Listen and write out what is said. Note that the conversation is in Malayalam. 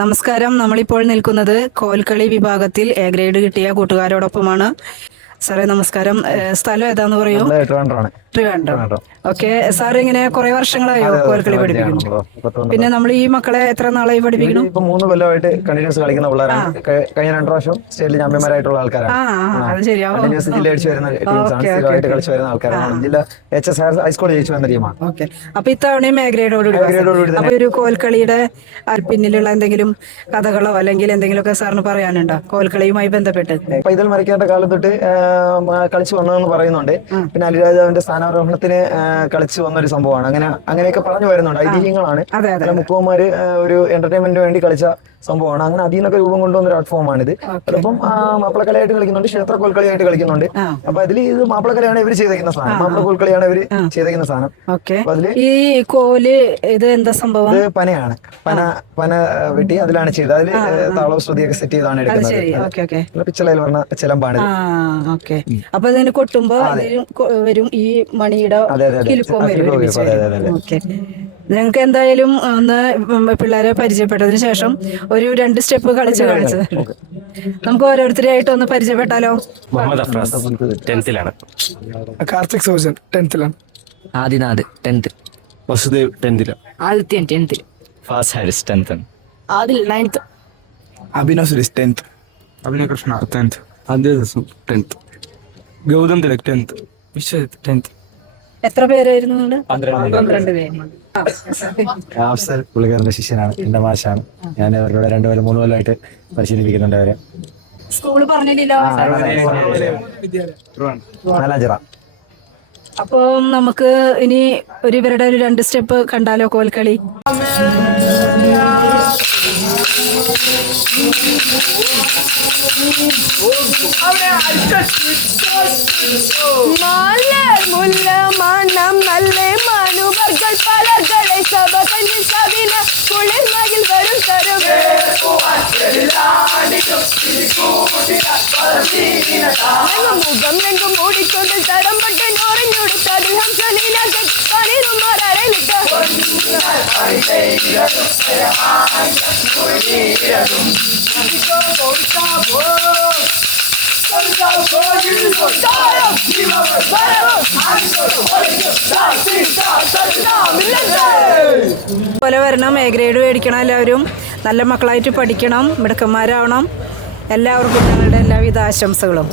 നമസ്കാരം. നമ്മളിപ്പോൾ നിൽക്കുന്നത് കോൽക്കളി വിഭാഗത്തിൽ എ ഗ്രേഡ് കിട്ടിയ കൂട്ടുകാരോടൊപ്പമാണ്. സാറേ നമസ്കാരം. സ്ഥലം ഏതാന്ന് പറയൂ? ട്രിവാൻഡ്രം. ഓക്കെ. സാർ ഇങ്ങനെ കുറെ വർഷങ്ങളായോ കോൽക്കളി പഠിപ്പിക്കുന്നു? പിന്നെ നമ്മൾ ഈ മക്കളെ എത്ര നാളായി പഠിപ്പിക്കുന്നു? ഇപ്പൊ 3 കൊല്ലമായിട്ട് കണ്ടിന്യൂസ് കളിക്കുന്ന പിള്ളേരാണ്. കഴിഞ്ഞ 2 പ്രാവശ്യം സ്റ്റേറ്റിൽ ചാമ്പ്യന്മാരായിട്ടുള്ള ആൾക്കാരാണ്. അത് ശരിയാവും. കണ്ടിന്യൂസ് ജില്ല അടിച്ചു വരുന്ന ടീംസാണ്. സ്ഥിരമായിട്ട് കളിച്ചു വരുന്ന ആൾക്കാരാണ്. ജില്ല HS ഹൈസ്കൂൾ ജയിച്ചു വന്ന ടീമാണ്. ഓക്കെ. അപ്പൊ ഇത്തവണയും എ ഗ്രേഡോടുകൂടി അപ്പൊ ഒരു കോൽക്കളിയുടെ പിന്നിലുള്ള എന്തെങ്കിലും കഥകളോ അല്ലെങ്കിൽ എന്തെങ്കിലുമൊക്കെ സാറിന് പറയാനുണ്ടോ കോൽക്കളിയുമായി ബന്ധപ്പെട്ട്? പൈതൽ മരക്കേണ്ട കാലം തൊട്ട് കളിച്ചു വന്നതെന്ന് പറയുന്നുണ്ട്. പിന്നെ അലിരാജാവിന്റെ സ്ഥാനാരോഹണത്തിന് കളിച്ചു വന്നൊരു സംഭവമാണ്. അങ്ങനെയൊക്കെ പറഞ്ഞു വരുന്നുണ്ട്. ഐതിഹ്യങ്ങളാണ്. മുക്കുവന്മാര് ഒരു എന്റർടൈൻമെന്റിന് വേണ്ടി കളിച്ച സംഭവമാണ്. അങ്ങനെ അതിൽ നിന്നൊക്കെ രൂപം കൊണ്ടുവന്ന ഒരു ആർട്ട് ഫോമാണിത്. അതിപ്പം മാപ്പിളക്കലയായിട്ട് കളിക്കുന്നുണ്ട്, ക്ഷേത്ര കോൽക്കളിയായിട്ട് കളിക്കുന്നുണ്ട്. അപ്പൊ അതിൽ ഇത് മാപ്പിളക്കലയാണ് ഇവര് ചെയ്തേക്കുന്ന സാധനം, മാപ്പിള കോൽക്കളിയാണ് ഇവര് ചെയ്തേക്കുന്ന സാധനം. അതില് ഈ കോല് ഇത് എന്താ സംഭവം? ഇത് പനയാണ്. പന വെട്ടി അതിലാണ് ചെയ്തത്. അതില് താളവും ശ്രുതിയൊക്കെ സെറ്റ് ചെയ്താണ് എടുക്കുന്നത്. പിച്ചളയിൽ പറഞ്ഞ ചിലമ്പാണ്. അപ്പൊ ഇതിന് കൊട്ടുമ്പോ വരും ഈ മണിയുടെ കിലുക്കവും വരും. ഞങ്ങൾക്ക് എന്തായാലും ഒന്ന് പിള്ളേരെ പരിചയപ്പെട്ടതിന് ശേഷം ഒരു 2 സ്റ്റെപ്പ് കാണിച്ചത് നമുക്ക് ഓരോരുത്തരായിട്ട് ഒന്ന് പരിചയപ്പെട്ടാലോ? Muhammad Afras 10th-ലാണ്. Karthik Sojan 10th-ലാണ്. Adinath 10th. Vasudev 10th-ലാണ്. Adithyan 10th. ഫാസ് Haris 10th-ലാണ്. Adil 9th. Abhinav Suresh 10th. അഭിനയ കൃഷ്ണ 10th. അദ്വൈതം 10th. ഗൗതം തിലക് 10th. വിശ്വജിത്ത് 10th. എത്ര പേരായിരുന്നു? 12 പേര്. അഫ്സൽ പുള്ളിക്കാരന്റെ ശിഷ്യനാണ്, എന്റെ മാഷാണ്. ഞാൻ അവരുടെ 2 കൊല്ലം 3 കൊല്ലമായിട്ട് പരിശീലിപ്പിക്കുന്നുണ്ട് അവരെ. സ്കൂള് പറഞ്ഞില്ലല്ലോ. നാലാഞ്ചിറ. അപ്പൊ നമുക്ക് ഇനി ഇവരുടെ ഒരു 2 സ്റ്റെപ്പ് കണ്ടാലോ കോൽക്കളി? മണം നല്ല മനുവർകൾ പലകളെ സഭ കണ്ണിൽ കവില കുളിർമയിൽ വരും തരുവേ മുഖം എങ്കും മൂടിക്കൊണ്ട് തടംപട്ട് നോറിഞ്ഞുടുത്ത അദ്ദേഹം കലീലാക്കി പണിരുമാറിട്ട് പോലെ വരണം. എ ഗ്രേഡ് മേടിക്കണം. എല്ലാവരും നല്ല മക്കളായിട്ട് പഠിക്കണം, മിടുക്കന്മാരാവണം. എല്ലാവർക്കും ഞങ്ങളുടെ എല്ലാവിധ ആശംസകളും.